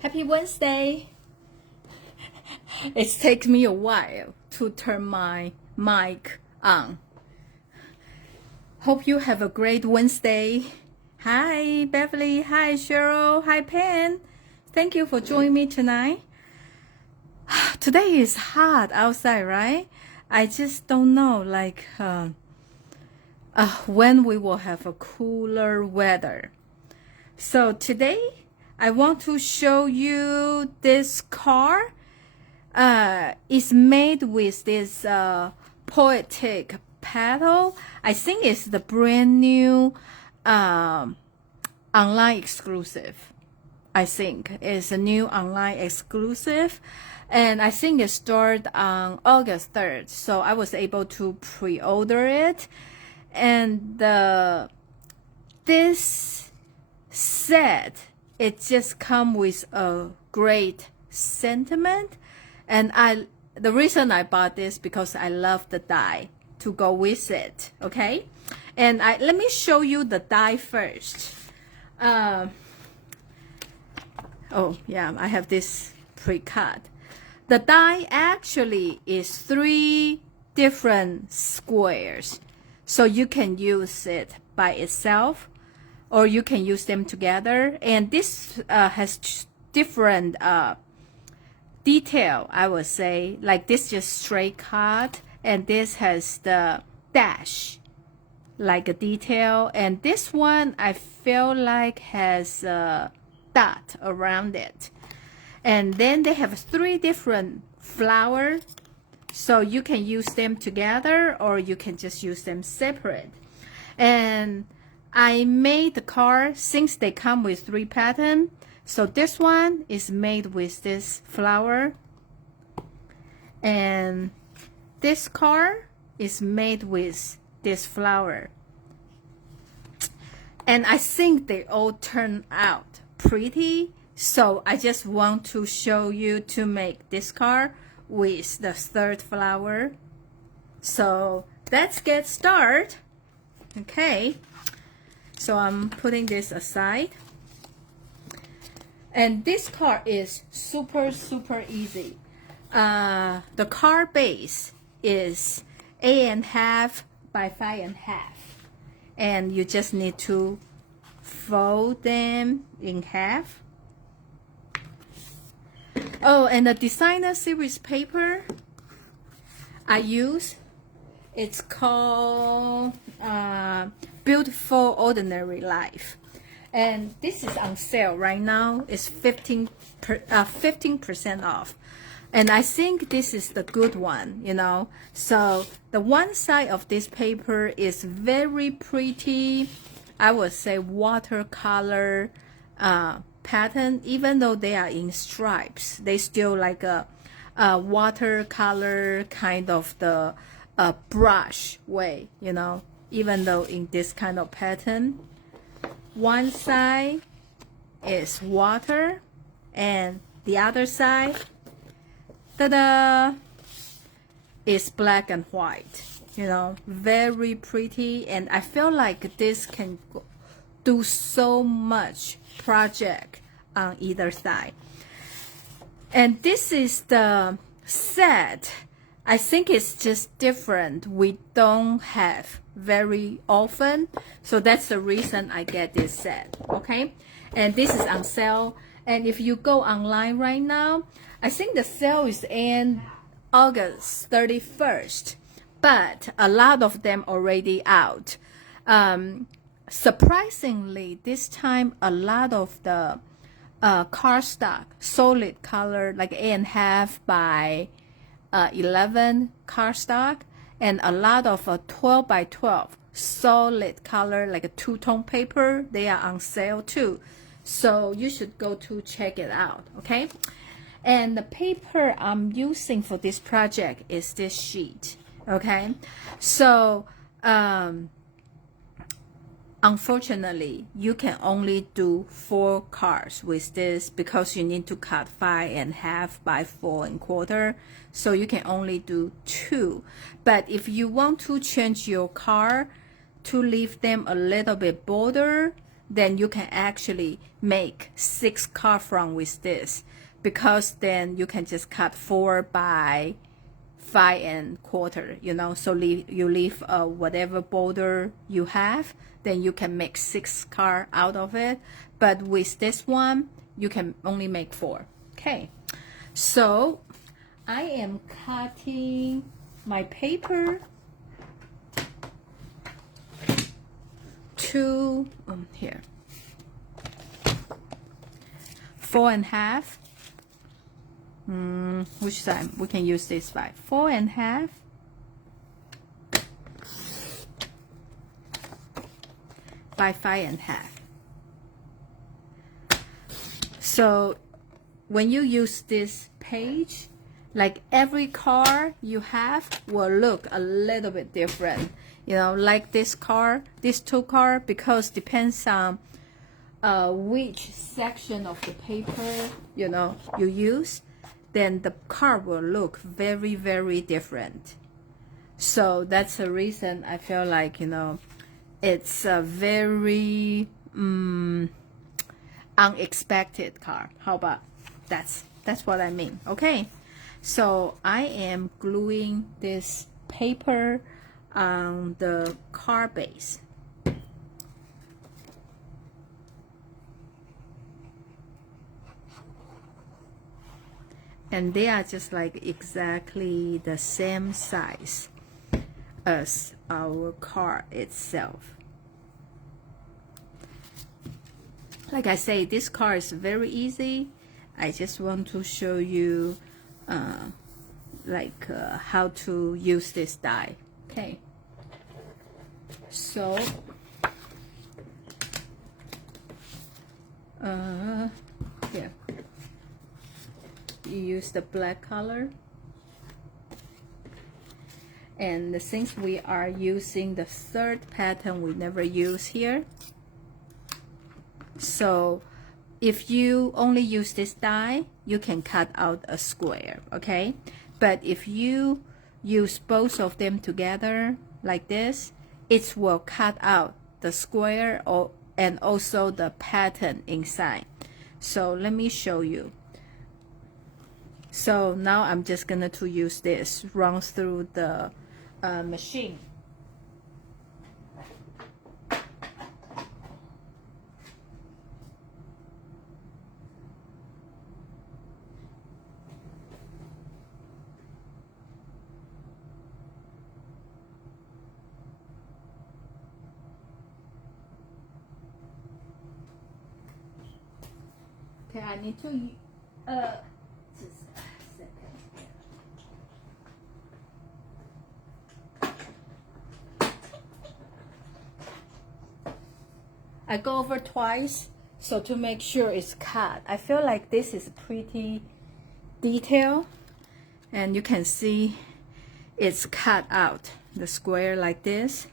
Happy Wednesday! It takes me a while to turn my mic on. Hope you have a great Wednesday. Hi, Beverly. Hi, Cheryl. Hi, Pen. Thank you for joining me tonight. Today is hot outside, right? I just don't know, when we will have a cooler weather. So today, I want to show you this card. It's made with this Poetic Petal. I think it's the brand new online exclusive. I think it's a new online exclusive. And I think it started on August 3rd. So I was able to pre-order it. And this set, it just comes with a great sentiment. And the reason I bought this because I love the die to go with it. Okay. And let me show you the die first. Oh yeah, I have this pre-cut. The die actually is 3 different squares. So you can use it by itself or you can use them together. And this has different detail, I would say. Like this just straight cut and this has the dash like a detail. And this one I feel like has a dot around it. And then they have 3 different flowers, so you can use them together or you can just use them separate. And I made the card since they come with 3 patterns. So this one is made with this flower, and this card is made with this flower. And I think they all turn out pretty. So I just want to show you to make this card with the 3rd flower. So let's get started. Okay. So I'm putting this aside. And this card is super easy. The card base is 8.5 by 5.5. And you just need to fold them in half. Oh, and the designer series paper I use, it's called Beautiful Ordinary Life. And this is on sale right now. It's 15% off. And I think this is the good one, you know. So the one side of this paper is very pretty, I would say watercolor pattern. Even though they are in stripes, they still like a watercolor kind of the brush way, you know, even though in this kind of pattern. One side is water and the other side, ta-da, is black and white, you know, very pretty. And I feel like this can do so much project on either side. And this is the set. I think it's just different. We don't have very often, so that's the reason I get this set. Okay, and this is on sale. And if you go online right now, I think the sale is in August 31st, but a lot of them already out. Surprisingly, this time a lot of the cardstock, solid color, like 8.5 by 11 cardstock, and a lot of 12 by 12 solid color, like a 2-tone paper, they are on sale too. So you should go to check it out, okay? And the paper I'm using for this project is this sheet, okay? So unfortunately, you can only do 4 cards with this because you need to cut 5.5 by 4.25. So you can only do 2. But if you want to change your card to leave them a little bit bolder, then you can actually make 6 card front with this, because then you can just cut 4 by 5¼ you know, so you leave whatever border you have, then you can make 6 card out of it. But with this one you can only make 4. Okay, so I am cutting my paper to here 4½. Which side we can use this by 4½ by 5½. So when you use this page, like every card you have will look a little bit different, you know, like this card, these 2 cards, because depends on which section of the paper, you know, you use, then the card will look very, very different. So that's the reason I feel like, you know, it's a very unexpected card. How about that's what I mean. Okay, so I am gluing this paper on the card base. And they are just like exactly the same size as our card itself. Like I say, this card is very easy. I just want to show you how to use this die. Okay, so here you use the black color, and since we are using the 3rd pattern we never use here, so if you only use this die, you can cut out a square, okay? But if you use both of them together like this, it will cut out the square and also the pattern inside. So let me show you. So now I'm just gonna to use this, run through the machine. Okay, I need to just a second. I go over twice so to make sure it's cut. I feel like this is pretty detailed, and you can see it's cut out the square like this,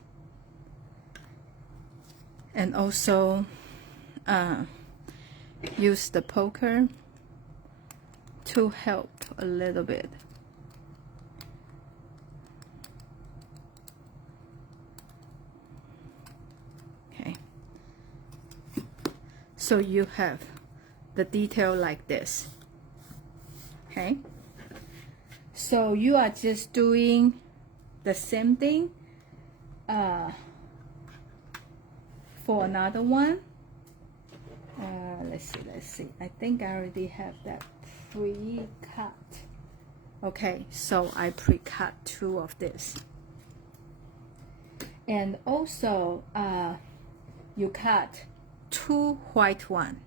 and also use the poker to help a little bit. Okay, so you have the detail like this. Okay, so you are just doing the same thing for another one. Let's see. I think I already have that pre-cut. Okay, so I pre-cut 2 of this. And also, you cut 2 white one.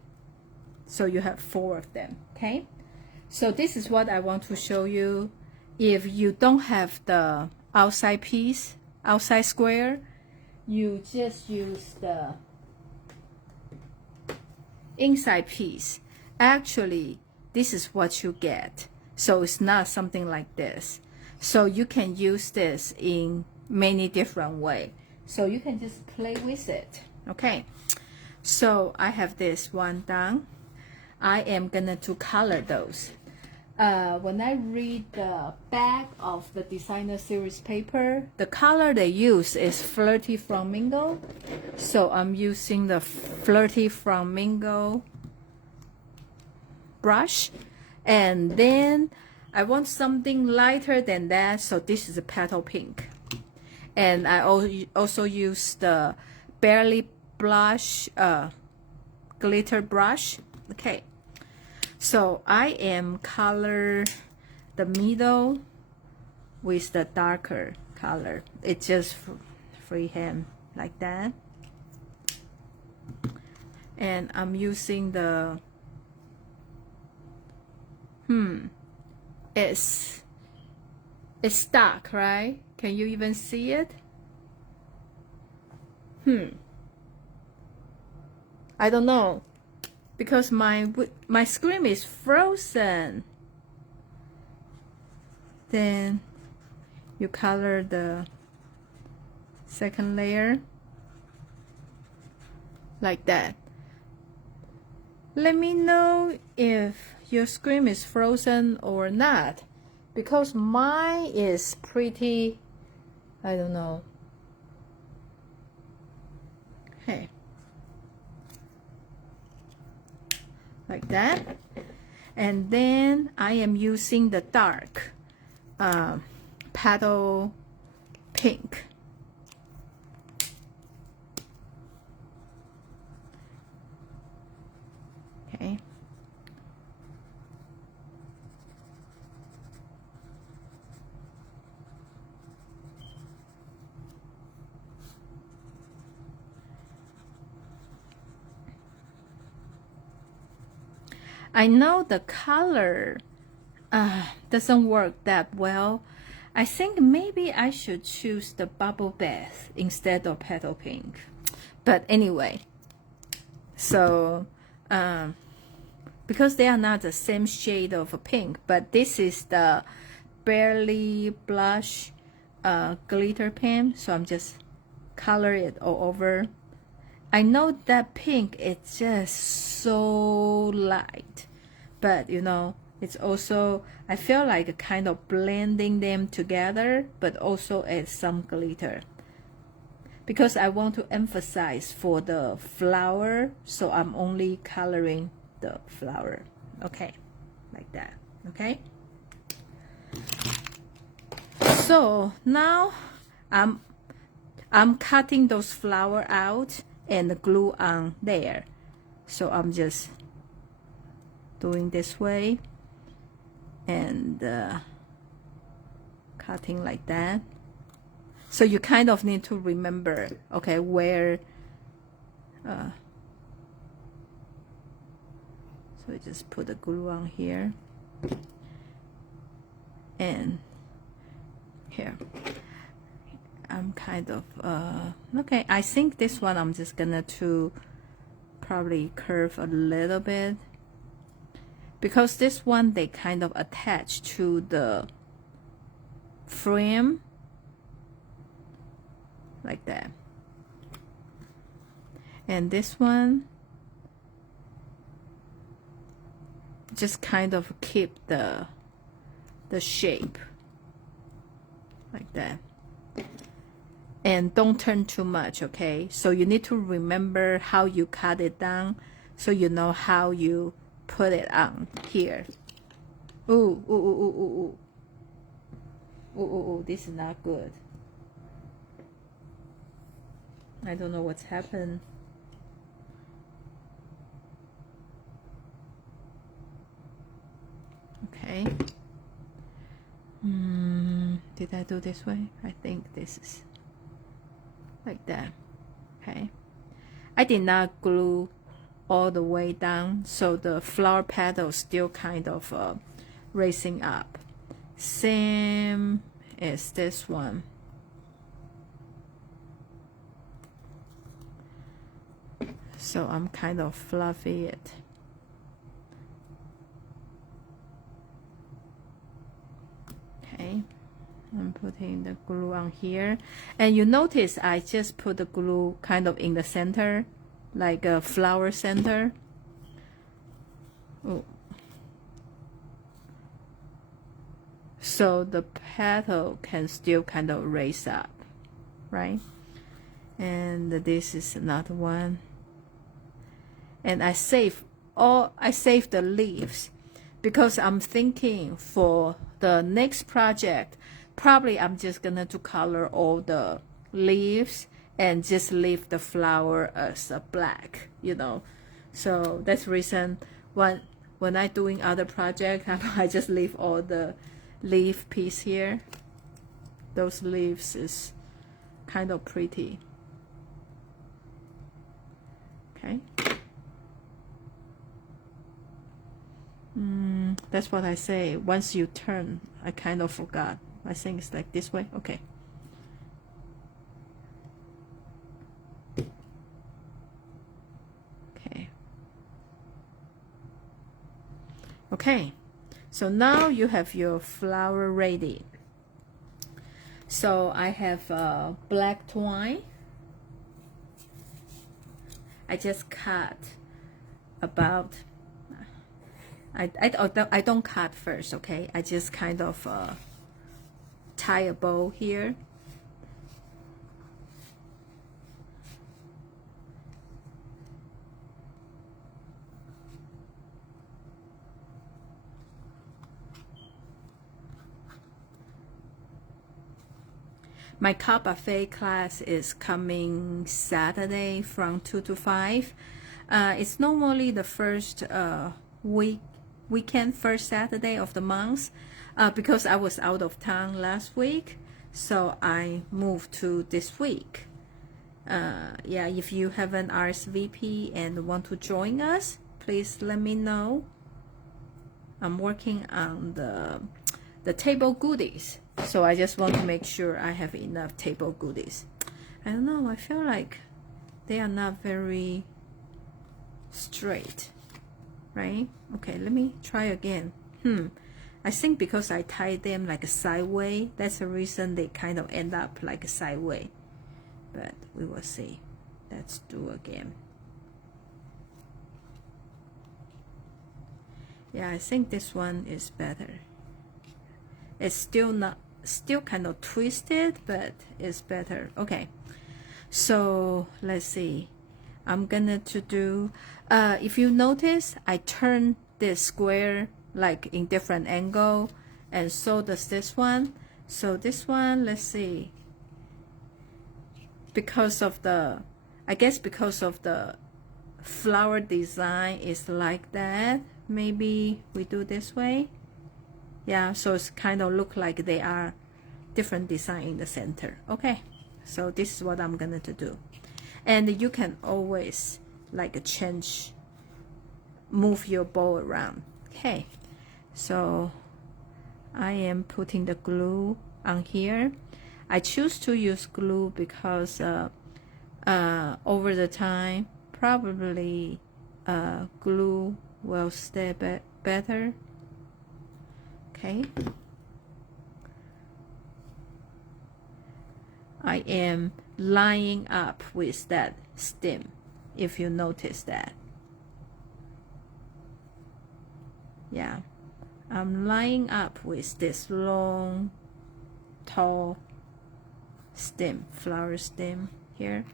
So you have 4 of them, okay? So this is what I want to show you. If you don't have the outside piece, outside square, you just use the inside piece. Actually, this is what you get. So it's not something like this. So you can use this in many different ways. So you can just play with it. Okay, so I have this one done. I am gonna to color those. when I read the back of the designer series paper, the color they use is Flirty Flamingo. So I'm using the Flirty Flamingo brush. And then I want something lighter than that, so this is a petal pink. And I also use the Barely Blush glitter brush. Okay. So I am color the middle with the darker color. It's just freehand like that. And I'm using the it's dark, right? Can you even see it? I don't know, because my screen is frozen. Then you color the second layer like that. Let me know if your screen is frozen or not, because mine is pretty, I don't know. Okay. Like that. And then I am using the dark petal pink. Okay. I know the color doesn't work that well. I think maybe I should choose the bubble bath instead of petal pink. But anyway, so because they are not the same shade of pink, but this is the Barely Blush glitter pen, so I'm just color it all over. I know that pink is just so light, but you know, it's also, I feel like kind of blending them together, but also add some glitter. Because I want to emphasize for the flower, so I'm only coloring the flower. Okay, like that, okay? So now I'm cutting those flowers out and the glue on there. So I'm just doing this way and cutting like that. So you kind of need to remember, okay, where so you just put the glue on here and here. I'm kind of okay, I think this one I'm just gonna to probably curve a little bit, because this one they kind of attach to the frame like that, and this one just kind of keep the shape like that. And don't turn too much, okay? So you need to remember how you cut it down, so you know how you put it on here. Ooh, ooh, ooh, ooh, ooh, ooh, ooh, ooh, this is not good. I don't know what's happened. Okay. Did I do this way? I think this is like that. Okay, I did not glue all the way down, so the flower petals still kind of raising up. Same as this one. So I'm kind of fluffy it. Okay, I'm putting the glue on here, and you notice I just put the glue kind of in the center, like a flower center. Oh, so the petal can still kind of raise up, right? And this is another one. And I save the leaves because I'm thinking for the next project, probably I'm just gonna to color all the leaves and just leave the flower as a black, you know. So that's the reason when I doing other project, I just leave all the leaf piece here. Those leaves is kind of pretty. Okay. That's what I say. Once you turn, I kind of forgot. I think it's like this way. Okay. Okay. Okay. So now you have your flower ready. So I have black twine. I just cut about. I don't cut first, okay? I just kind of tie a bow here. My cup buffet class is coming Saturday from 2 to 5. It's normally the first weekend, first Saturday of the month, because I was out of town last week, so I moved to this week. Yeah, if you haven't RSVP and want to join us, please let me know. I'm working on the table goodies, so I just want to make sure I have enough table goodies. I don't know, I feel like they are not very straight, right? Okay, let me try again. I think because I tied them like a sideways, that's the reason they kind of end up like a sideways. But we will see. Let's do again. Yeah, I think this one is better. It's still kind of twisted, but it's better. Okay, so let's see. I'm gonna to do, if you notice, I turn this square like in different angle, and so does this one. So this one, let's see, because of the, I guess because of the flower design is like that, maybe we do this way. Yeah, so it's kind of look like they are different design in the center. Okay, so this is what I'm gonna to do. And you can always like change, move your bow around. Okay, so I am putting the glue on here. I choose to use glue because over the time probably glue will stay better. Okay, I am lining up with that stem, if you notice that. Yeah, I'm lining up with this long, tall stem, flower stem here,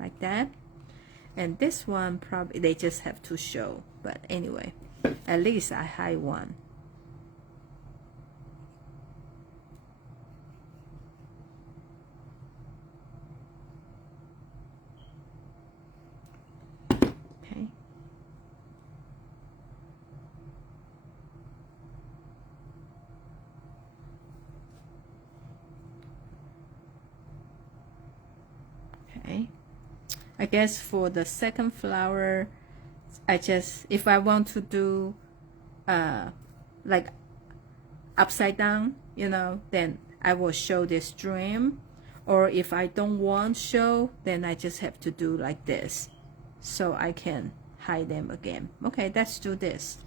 like that. And this one probably they just have to show, but anyway, at least I hide one. I guess for the second flower, I just, if I want to do like upside down, you know, then I will show this dream. Or if I don't want show, then I just have to do like this, so I can hide them again. Okay, let's do this.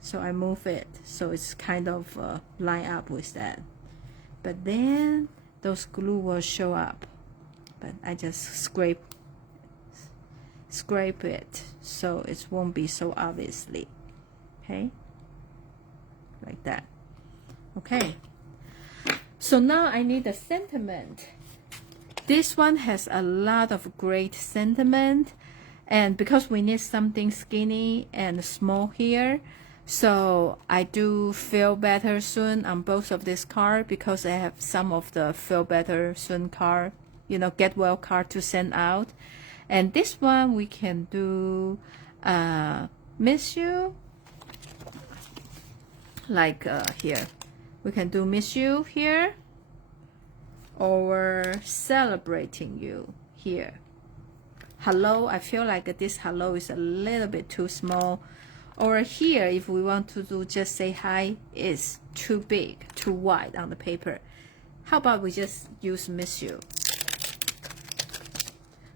So I move it so it's kind of line up with that, but then those glue will show up, but I just scrape it so it won't be so obviously. Okay, like that. Okay, so now I need the sentiment. This one has a lot of great sentiment, and because we need something skinny and small here, so I do feel better soon on both of this card, because I have some of the feel better soon card, you know, get well card to send out. And this one we can do miss you, like here we can do miss you here, or celebrating you here. Hello, I feel like this hello is a little bit too small. Or here, if we want to do just say hi, is too big, too wide on the paper. How about we just use miss you?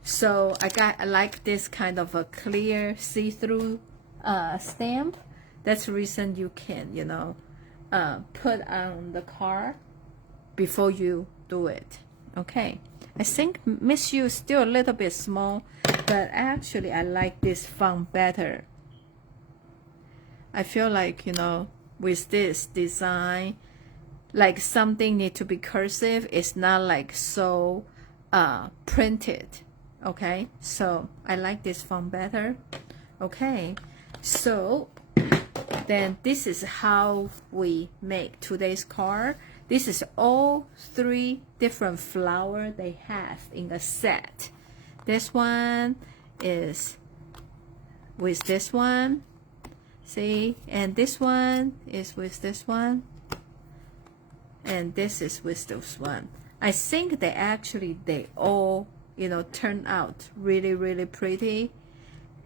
So I like this kind of a clear see-through stamp. That's the reason you can, you know, put on the card before you do it. Okay, I think miss you is still a little bit small, but actually I like this font better. I feel like, you know, with this design, like something need to be cursive. It's not like so printed. Okay, so I like this font better. Okay, so then this is how we make today's card. This is all 3 different flowers they have in a set. This one is with this one, see, and this one is with this one, and this is with this one. I think they all, you know, turn out really, really pretty.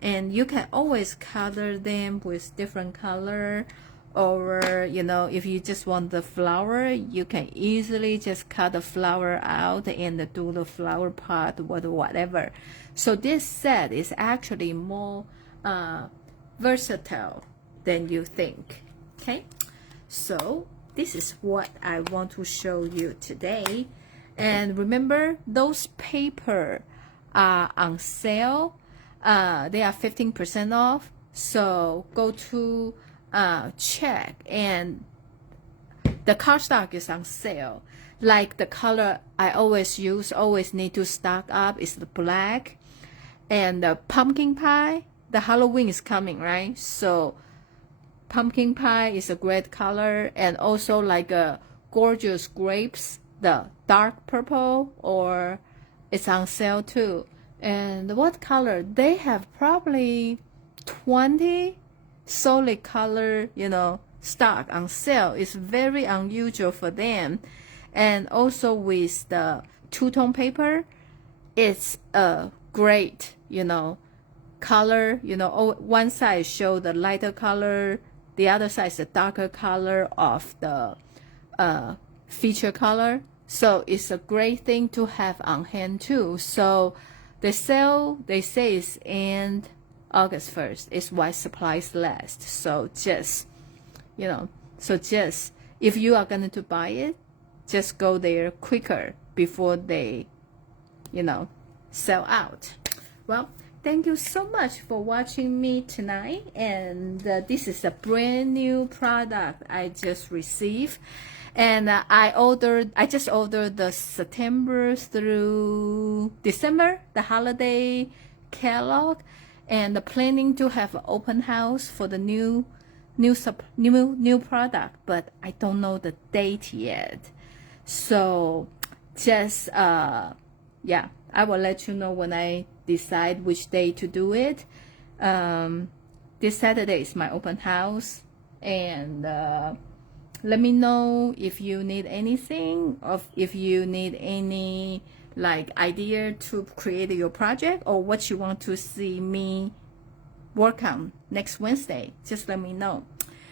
And you can always color them with different color, or, you know, if you just want the flower, you can easily just cut the flower out and do the flower part, whatever. So this set is actually more versatile than you think. Okay, so this is what I want to show you today. And remember, those paper are on sale. They are 15% off. So go to check, and the cardstock is on sale. Like the color I always use, always need to stock up, is the black. And the pumpkin pie, the Halloween is coming, right? So pumpkin pie is a great color. And also like a gorgeous grapes, the dark purple, or it's on sale too. And what color? They have probably 20 solid color, you know, stock on sale. It's very unusual for them. And also with the two-tone paper, it's a great, you know, color. You know, one side show the lighter color, the other side is the darker color of the feature color. So it's a great thing to have on hand too. So the sale, they say, is end August 1st. It's while supplies last. So just, you know, just if you are going to buy it, just go there quicker before they, you know, sell out. Well, thank you so much for watching me tonight. And this is a brand new product I just received. And I just ordered the September through December, the holiday catalog, and planning to have an open house for the new product, but I don't know the date yet. So just yeah, I will let you know when I decide which day to do it. This Saturday is my open house, and let me know if you need anything, or if you need any like idea to create your project, or what you want to see me work on next Wednesday. Just let me know.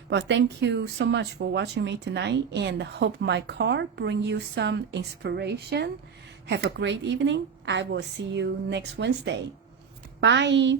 Well, thank you so much for watching me tonight, and hope my card bring you some inspiration. Have a great evening. I will see you next Wednesday. Bye.